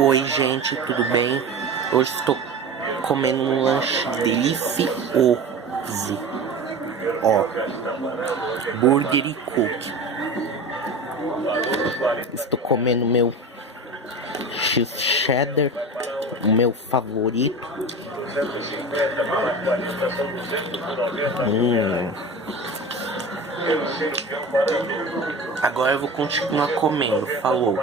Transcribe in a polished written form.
Oi gente, tudo bem? Hoje estou comendo um lanche delicioso. Ó, burger e cookie. Estou comendo meu X cheddar, o meu favorito. Agora eu vou continuar comendo. Falou.